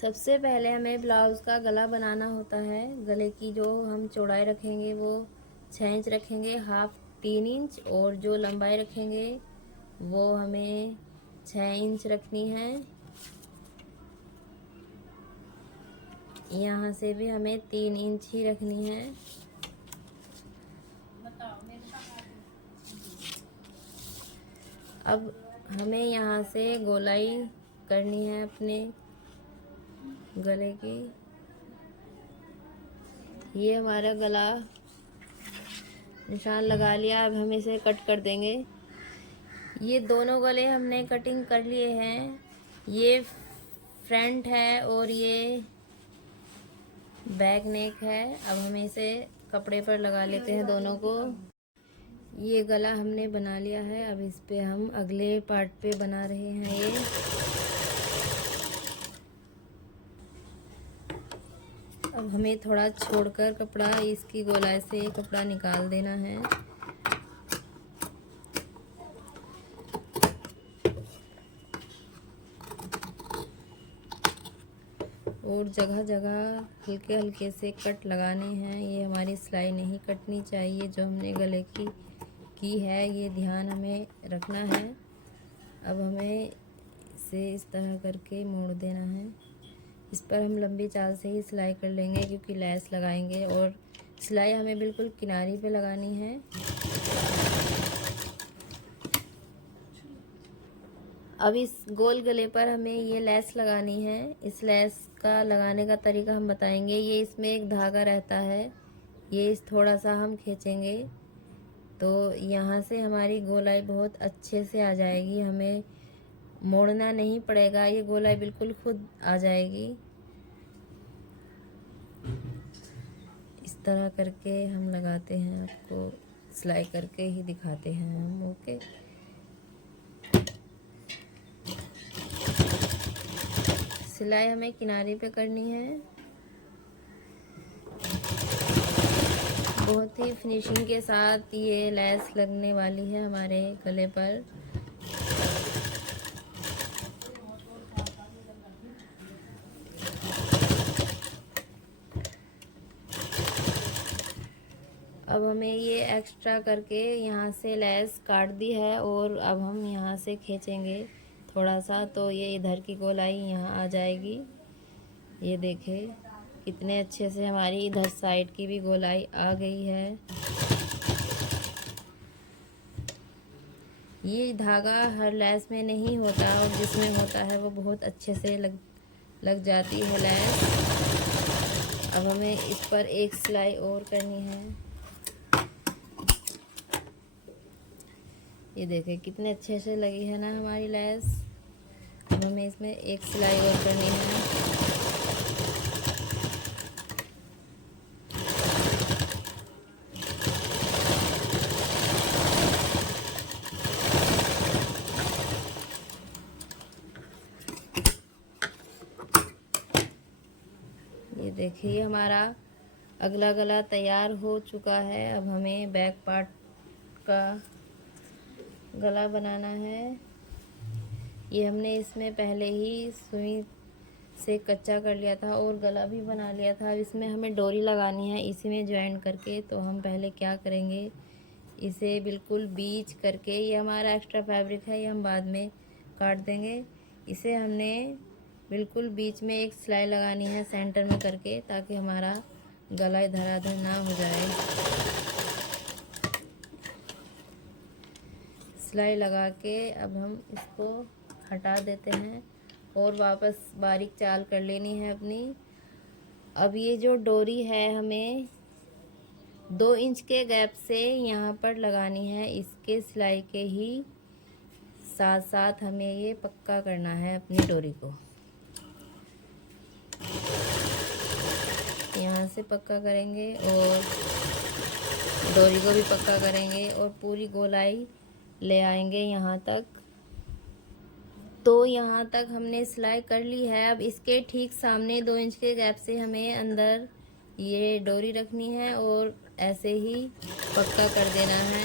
सबसे पहले हमें ब्लाउज़ का गला बनाना होता है। गले की जो हम चौड़ाई रखेंगे वो 6 इंच रखेंगे, हाफ 3 इंच, और जो लंबाई रखेंगे वो हमें 6 इंच रखनी है। यहाँ से भी हमें 3 इंच ही रखनी है। अब हमें यहाँ से गोलाई करनी है अपने गले की। ये हमारा गला निशान लगा लिया। अब हम इसे कट कर देंगे। ये दोनों गले हमने कटिंग कर लिए हैं। ये फ्रंट है और ये बैक नेक है। अब हम इसे कपड़े पर लगा लेते हैं दोनों को। ये गला हमने बना लिया है। अब इस पे हम अगले पार्ट पे बना रहे हैं। ये अब हमें थोड़ा छोड़कर कपड़ा इसकी गोलाई से कपड़ा निकाल देना है। और जगह जगह हल्के हल्के से कट लगाने हैं। ये हमारी सिलाई नहीं कटनी चाहिए जो हमने गले की है, ये ध्यान हमें रखना है। अब हमें इसे इस तरह करके मोड़ देना है। इस पर हम लंबी चाल से ही सिलाई कर लेंगे क्योंकि लैस लगाएंगे, और सिलाई हमें बिल्कुल किनारी पे लगानी है। अब इस गोल गले पर हमें ये लैस लगानी है। इस लैस का लगाने का तरीका हम बताएंगे। ये इसमें एक धागा रहता है, ये इस थोड़ा सा हम खींचेंगे तो यहाँ से हमारी गोलाई बहुत अच्छे से आ जाएगी। हमें मोड़ना नहीं पड़ेगा, ये गोलाई बिल्कुल खुद आ जाएगी। इस तरह करके हम लगाते हैं, आपको सिलाई करके ही दिखाते हैं हम। ओके, सिलाई हमें किनारे पे करनी है। बहुत ही फिनिशिंग के साथ ये लैस लगने वाली है हमारे गले पर। अब हमें ये एक्स्ट्रा करके यहाँ से लैस काट दी है, और अब हम यहाँ से खींचेंगे थोड़ा सा तो ये इधर की गोलाई यहाँ आ जाएगी। ये देखें कितने अच्छे से हमारी इधर साइड की भी गोलाई आ गई है। ये धागा हर लैस में नहीं होता, और जिसमें होता है वो बहुत अच्छे से लग जाती है लैस। अब हमें इस पर एक सिलाई और करनी है। ये देखें कितने अच्छे से लगी है ना हमारी लैस। अब हमें इसमें एक सिलाई और करनी है। ये देखिए हमारा अगला गला तैयार हो चुका है। अब हमें बैक पार्ट का गला बनाना है। ये हमने इसमें पहले ही सुई से कच्चा कर लिया था और गला भी बना लिया था। अब इसमें हमें डोरी लगानी है इसी में ज्वाइन करके। तो हम पहले क्या करेंगे, इसे बिल्कुल बीच करके, ये हमारा एक्स्ट्रा फैब्रिक है, ये हम बाद में काट देंगे। इसे हमने बिल्कुल बीच में एक सिलाई लगानी है सेंटर में करके, ताकि हमारा गला इधर-उधर ना हो जाए। सिलाई लगा के अब हम इसको हटा देते हैं और वापस बारीक चाल कर लेनी है अपनी। अब ये जो डोरी है हमें 2 इंच के गैप से यहाँ पर लगानी है। इसके सिलाई के ही साथ साथ हमें ये पक्का करना है अपनी डोरी को। यहाँ से पक्का करेंगे और डोरी को भी पक्का करेंगे और पूरी गोलाई ले आएंगे यहाँ तक। तो यहाँ तक हमने सिलाई कर ली है। अब इसके ठीक सामने 2 इंच के गैप से हमें अंदर ये डोरी रखनी है और ऐसे ही पक्का कर देना है।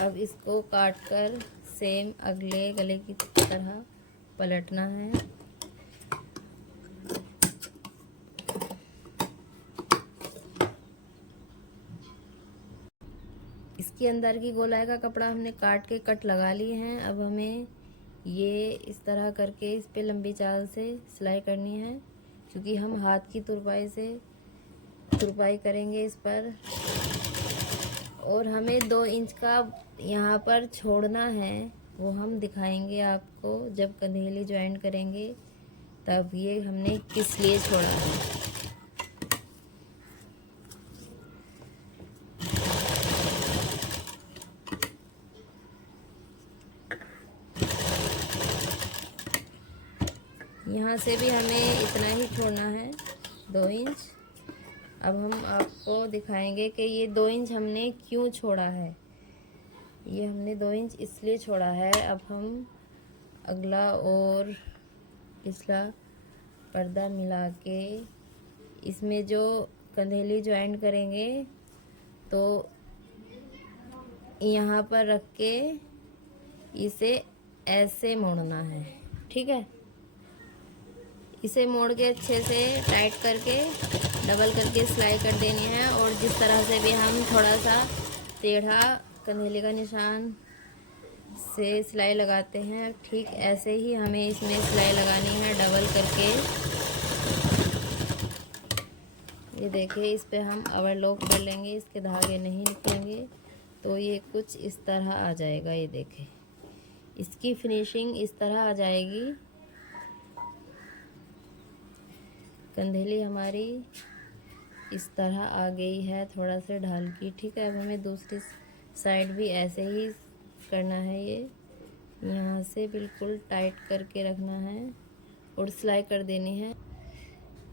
अब इसको काट कर सेम अगले गले की तरह पलटना है। इसके अंदर की गोलाई का कपड़ा हमने काट के कट लगा लिए हैं। अब हमें ये इस तरह करके इस पे लंबी चाल से सिलाई करनी है, क्योंकि हम हाथ की तुरपाई से तुरपाई करेंगे इस पर। और हमें 2 इंच का यहाँ पर छोड़ना है, वो हम दिखाएंगे आपको जब कंधेली ज्वाइन करेंगे, तब ये हमने किस लिए छोड़ा है। यहाँ से भी हमें इतना ही छोड़ना है, 2 इंच। अब हम आपको दिखाएंगे कि ये 2 इंच हमने क्यों छोड़ा है। ये हमने 2 इंच इसलिए छोड़ा है। अब हम अगला और पिछला पर्दा मिला के इसमें जो कंधेली ज्वाइन करेंगे तो यहाँ पर रख के इसे ऐसे मोड़ना है, ठीक है। इसे मोड़ के अच्छे से टाइट करके डबल करके सिलाई कर देनी है। और जिस तरह से भी हम थोड़ा सा टेढ़ा कंधेली का निशान से सिलाई लगाते हैं, ठीक ऐसे ही हमें इसमें सिलाई लगानी है डबल करके। ये देखिए, इस पे हम ओवरलॉक कर लेंगे, इसके धागे नहीं निकलेंगे, तो ये कुछ इस तरह आ जाएगा। ये देखें, इसकी फिनिशिंग इस तरह आ जाएगी। कंधेली हमारी इस तरह आ गई है, थोड़ा सा ढाल की, ठीक है। अब हमें दूसरी साइड भी ऐसे ही करना है। ये यहाँ से बिल्कुल टाइट करके रखना है और सिलाई कर देनी है।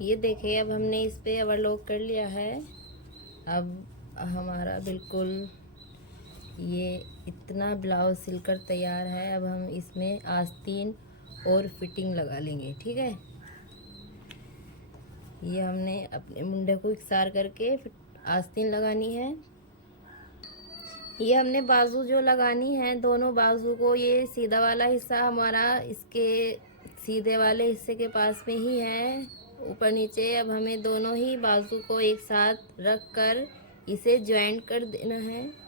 ये देखिए, अब हमने इस पे ओवरलॉक कर लिया है। अब हमारा बिल्कुल ये इतना ब्लाउज सिलकर तैयार है। अब हम इसमें आस्तीन और फिटिंग लगा लेंगे, ठीक है। ये हमने अपने मुंडे को इकसार करके आस्तीन लगानी है। ये हमने बाजू जो लगानी है, दोनों बाजू को, ये सीधा वाला हिस्सा हमारा इसके सीधे वाले हिस्से के पास में ही है, ऊपर नीचे। अब हमें दोनों ही बाजू को एक साथ रख कर इसे ज्वाइंट कर देना है।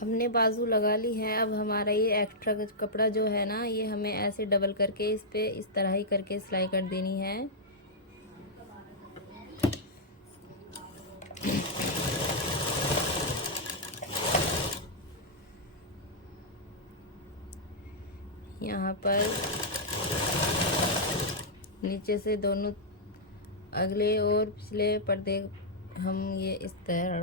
हमने बाजू लगा ली है। अब हमारा ये एक्स्ट्रा कपड़ा जो है ना, ये हमें ऐसे डबल करके इस पे इस तरह ही करके सिलाई कर देनी है। यहाँ पर नीचे से दोनों अगले और पिछले पर्दे हम ये इस तरह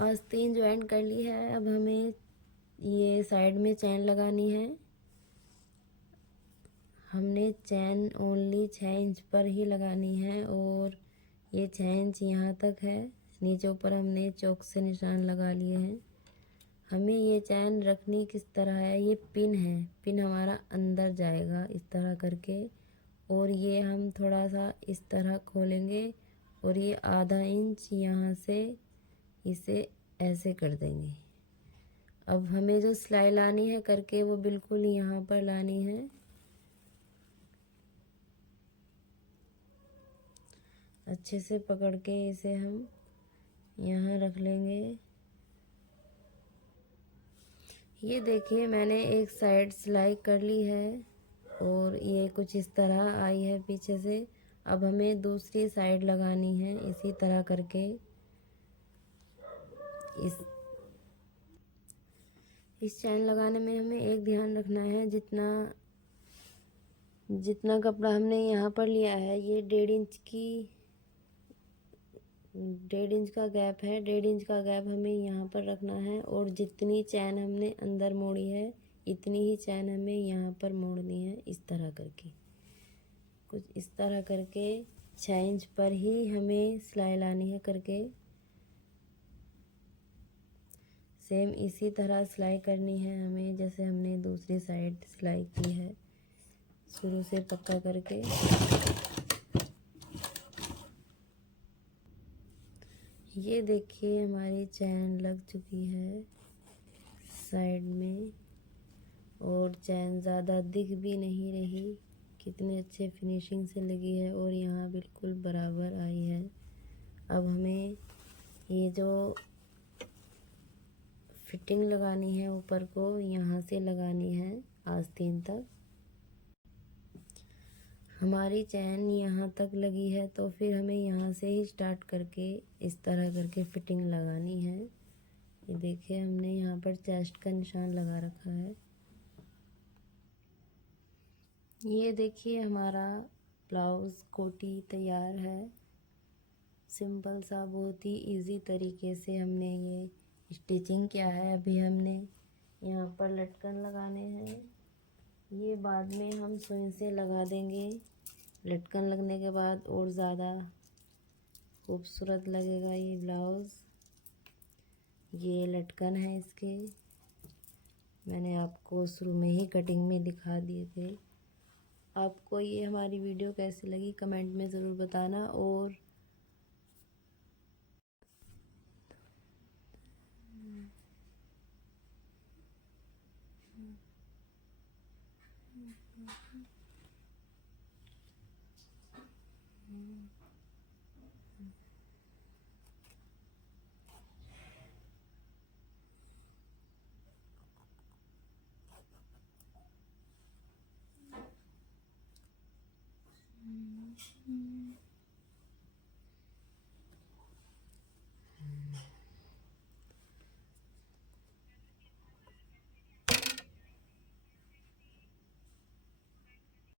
आस्तीन ज्वाइन कर ली है। अब हमें ये साइड में चैन लगानी है। हमने चैन ओनली 6 इंच पर ही लगानी है और ये 6 इंच यहाँ तक है। नीचे ऊपर हमने चौक से निशान लगा लिए हैं। हमें ये चैन रखनी किस तरह है, ये पिन है, पिन हमारा अंदर जाएगा इस तरह करके, और ये हम थोड़ा सा इस तरह खोलेंगे और ये आधा इंच यहाँ से इसे ऐसे कर देंगे। अब हमें जो सिलाई लानी है करके वो बिल्कुल यहाँ पर लानी है। अच्छे से पकड़ के इसे हम यहाँ रख लेंगे। ये देखिए, मैंने एक साइड सिलाई कर ली है और ये कुछ इस तरह आई है पीछे से। अब हमें दूसरी साइड लगानी है इसी तरह करके। इस चैन लगाने में हमें एक ध्यान रखना है, जितना कपड़ा हमने यहाँ पर लिया है, ये 1.5 इंच का गैप है। 1.5 इंच का गैप हमें यहाँ पर रखना है और जितनी चैन हमने अंदर मोड़ी है, इतनी ही चैन हमें यहाँ पर मोड़नी है, इस तरह करके। कुछ इस तरह करके 6 इंच पर ही हमें सिलाई लानी है करके। सेम इसी तरह सिलाई करनी है हमें, जैसे हमने दूसरी साइड सिलाई की है, शुरू से पक्का करके। ये देखिए हमारी चैन लग चुकी है साइड में, और चैन ज़्यादा दिख भी नहीं रही, कितने अच्छे फिनिशिंग से लगी है और यहाँ बिल्कुल बराबर आई है। अब हमें ये जो फिटिंग लगानी है ऊपर को, यहाँ से लगानी है आस्तीन तक। हमारी चैन यहाँ तक लगी है तो फिर हमें यहाँ से ही स्टार्ट करके इस तरह करके फिटिंग लगानी है। ये देखिए हमने यहाँ पर चेस्ट का निशान लगा रखा है। ये देखिए हमारा ब्लाउज़ कोटी तैयार है। सिंपल सा बहुत ही इजी तरीके से हमने ये स्टिचिंग किया है। अभी हमने यहाँ पर लटकन लगाने हैं, ये बाद में हम सुई से लगा देंगे। लटकन लगने के बाद और ज़्यादा खूबसूरत लगेगा ये ब्लाउज़। ये लटकन है इसके, मैंने आपको शुरू में ही कटिंग में दिखा दिए थे। आपको ये हमारी वीडियो कैसी लगी कमेंट में ज़रूर बताना, और